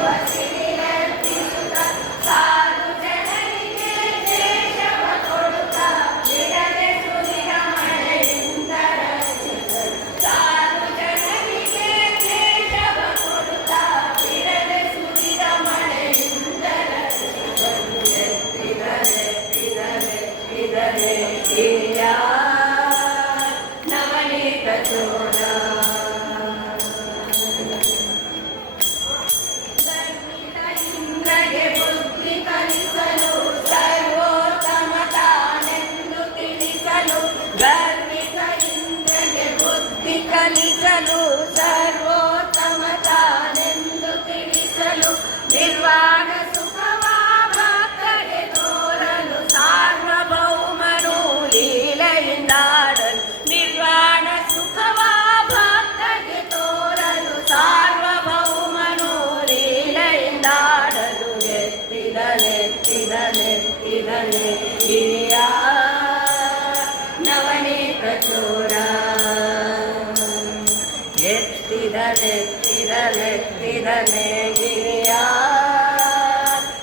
Thank you. ಚಲಿಸಲು ಇರಲೆ ಇರಲೆ ಇರಲೆ ಗಿರಿಯ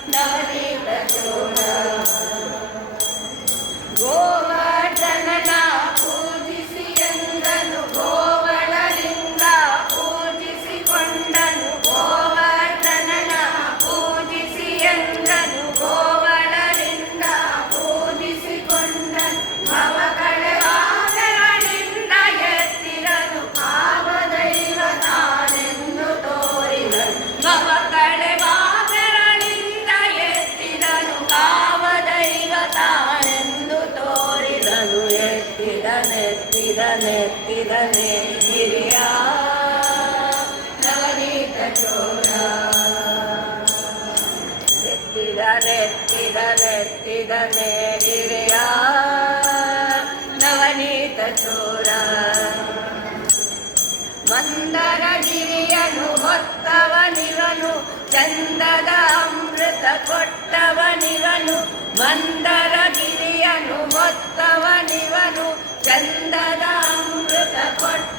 ನರಿತ ಚೋರ. ಗೋವರ್ಧನನ ಪೂಜಿಸಿ ಎಂದನು ಗೋವಳರಿಂದ ಪೂಜಿಸಿಕೊಂಡನು. ಗೋವರ್ಧನನ ಪೂಜಿಸಿ ಎಂದು ಎತ್ತಿದನೆ ಹಿರಿಯ ನವನೀತ ಚೋರ. ಎತ್ತಿದನೆತ್ತಿದನೆತ್ತಿದನೆ ಹಿರಿಯ ನವನೀತ ಚೋರ. ಮಂದರ ಗಿರಿಯನು ಹೊತ್ತವನಿವನು, ಚಂದದ ಅಮೃತ ಕೊಟ್ಟವನಿವನು. ಮಂದರ ಗಿರಿಯನು ಹೊತ್ತವನಿವನು, ಚಂದದ ફટફટ.